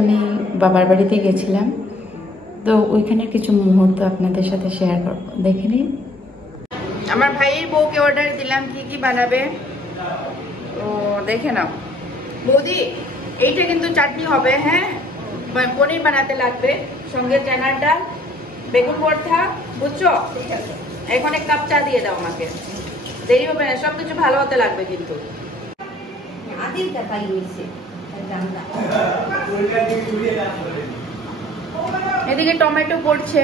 আমি বাবার বাড়িতে গেছিলাম, তো ওইখানে কিছু মুহূর্ত আপনাদের সাথে শেয়ার করব, দেখে নিন। আমার ভাইয়ের বউকে অর্ডার দিলাম কি কি বানাবে, তো দেখে নাও। বৌদি, এইটা কিন্তু চাটনি হবে, হ্যাঁ, পনির বানাতে লাগবে, সঙ্গে চানার ডাল, বেগুন ভর্তা, বুঝছো? এখন 1 কাপ চা দিয়ে দাও আমাকে, দেরি হবে না, সবকিছু ভালো হতে লাগবে কিন্তু। এদিকে টমেটো পড়ছে।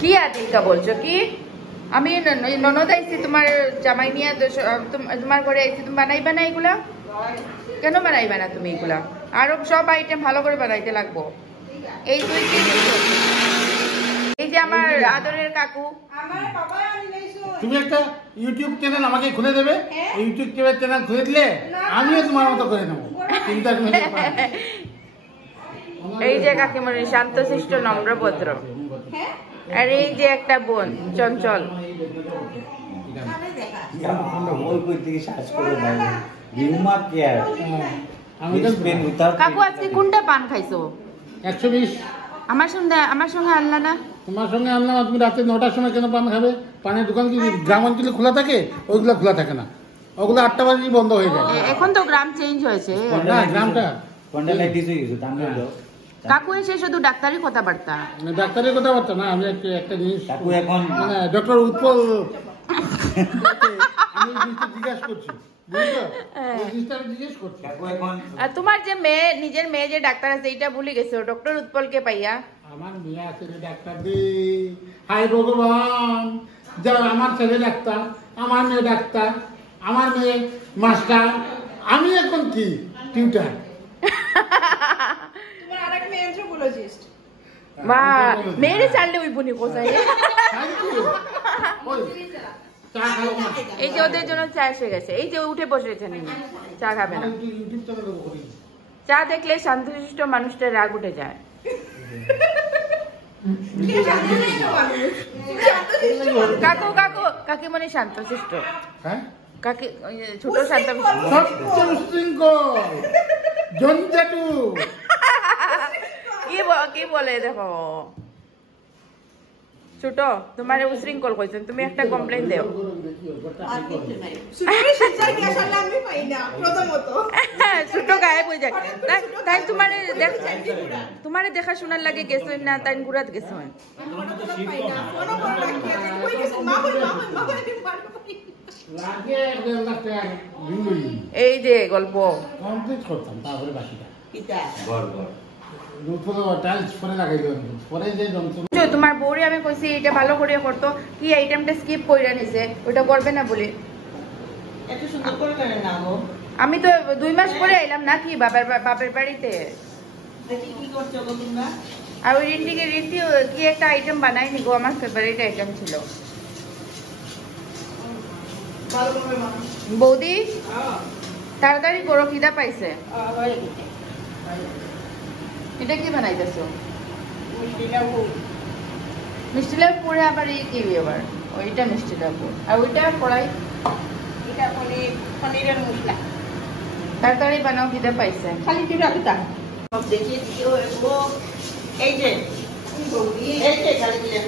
কি আদিলকা বলছো? কি আমি ননদ আইছি তোমার জামাই নিয়ে, তোমার ঘরে আইছি, তুমি বানাইবা না এগুলা? কেন বানাইবা না তুমি এগুলা? আরো সব আইটেম ভালো করে বানাইতে লাগবো। এই এই যে আমার আদরের কাকু। তুমি একটা ইউটিউব চ্যানেল আমাকে খুলে দেবে, ইউটিউব চ্যানেল খুলে দিলে আমিও তোমার মতো করে নেবো। এই যে কাকিমণি শান্তশিষ্ট নম্রভদ্র, আর এই যে একটা বোন চঞ্চল। কাকু আজকে কোনটা পান খাইছো? 120। আমার সঙ্গে আনলা না? তোমার সঙ্গে আনলাম। তুমি রাতে 9টার সময় কেন পান খাবে? পানের দোকান কি গ্রাম অঞ্চলে খোলা থাকে? ওইগুলো খোলা থাকে না, ওগুলো 8টা বাজে বন্ধ হয়ে যায়। এখন তো গ্রাম চেঞ্জ হয়েছে। গ্রামটা কাকু এসে শুধু ডাক্তারি কথাবার্তা। ডাক্তারের কথাবার্তা না, আমি একটা জিনিস এখন মানে ডক্টর উৎপল আমি জিজ্ঞাসা করছি, তোমার যে মেয়ে, নিজের মেয়ে যে ডাক্তার আছে, এটা ভুলে গেছো ডক্টর উৎপলকে পাইয়া? আমার মেয়ে আছে ডাক্তার দি, হাই ভগবান, যা আমার ছেলে ডাক্তার, আমার মেয়ে ডাক্তার, আমার মেয়ে মাস্টার, আমি এখন কি টিউটার। তোমার আরেক মেয়ে অ্যানথ্রোপোলজিস্ট। মা মেরে চাললে ওই বনি কোথায়? এই যে ওদের জন্য চা এসে গেছে, এই যে উঠে বসেছে, চা খাবে না। চা দেখলে শান্তশিষ্ট মানুষটার রাগ উঠে যায়। কাকু কাকু কাকিমণি শান্তশিষ্ট, কাকি ছোট কি বলে দেখো, ছোট তোমার উশৃঙ্খল কইছেন, তুমি একটা কমপ্লেইন দেও। ছোট গায়ে বই যায় তাই তোমারে দেখা শোনার লাগে গেছো না, তাই গুড়াত গেছো। এই যে গল্প কমপ্লিট করতাম, তারপরে বাকিটা তোমার বউরে আমি কইছি এটা ভালো করে করতো, কি আইটেমটা স্কিপ কইরা নিছে, ওটা করবে না বলে। আমি তো 2 মাস পরে আইলাম নাকি বাপের বাড়িতে, আর ওই রীতি কি একটা আইটেম বানাইনি গো, আমার ফেভারিট আইটেম ছিল। বৌদি তাড়াতাড়ি করো, খিদা পাইছে। এটা কি বানাইতেছো? মিষ্টি লাউ পুরে, আবার এই কি আবার ওইটা মিষ্টি লাউ, আর ওইটা কড়াই, এটা পনিরের মশলা। তাড়াতাড়ি বানাও, খিদা পাইছে। খালি কি রাখতা সব দেখিয়ে দিও। এই যে খালি দিয়ে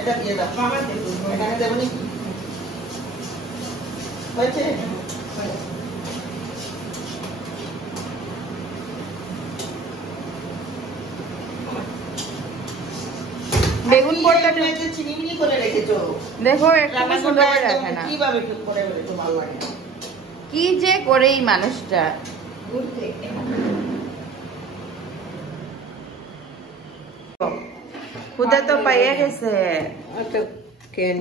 এটা দিয়ে দাও, মামা দেখো এখানে দেব নি হয়েছে। বেগুন ভর্তাটা চিনি করে রেখেছো, দেখো একটু সুন্দর করে রাখে না, কিভাবে করে রেখেছো, ভালো লাগে। কি যে করে এই মানুষটা। খুদা তো পাইয়া গেছে।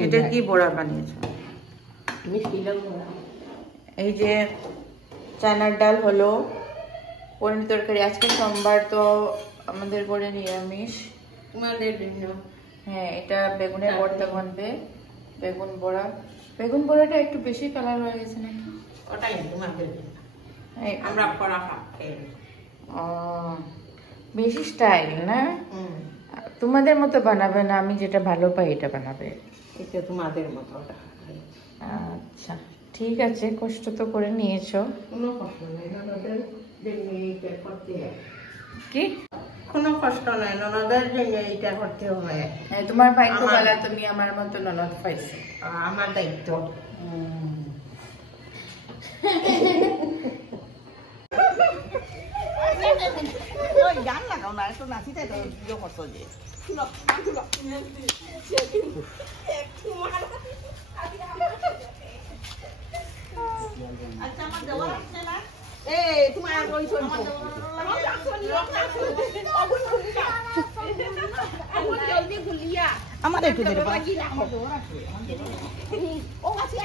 এটা কি বড়া বানিয়েছো? এই যে চানার ডাল হলো, পনির তরকারি, আজকে সোমবার তো আমাদের ঘরে নিরামিষ। হ্যাঁ, এটা বেগুনের ভর্তা বানবে, বেগুন বড়া। বেগুন বড়াটা একটু বেশি কালার হয়ে গেছে নাকি? ওটাই তোমাদের আমরা পড়া খাই, বেশি স্টাইল না? তোমাদের মতো বানাবে না, আমি যেটা ভালো পাই এটা বানাবে। এটা তোমাদের মতো। আচ্ছা ঠিক আছে, কষ্ট তো করে নিয়েছো। কোনো কষ্ট নেই, ননদের জন্য এইটা করতে হয়। কি কোনো কষ্ট নাই, ননদের জন্য এইটা করতে হয়। তোমার ভাগ্য ভালো, তুমি আমার মতো ননদ পাইছো। আমার দায়িত্ব। ওই গান লাগাও না, একটু নাচিতে তো ভিডিও করছো যে। আচ্ছা আমার দেওয়া আছে না? এই তোমার ওই শোন আমার একটু দেবে ও আচ্ছা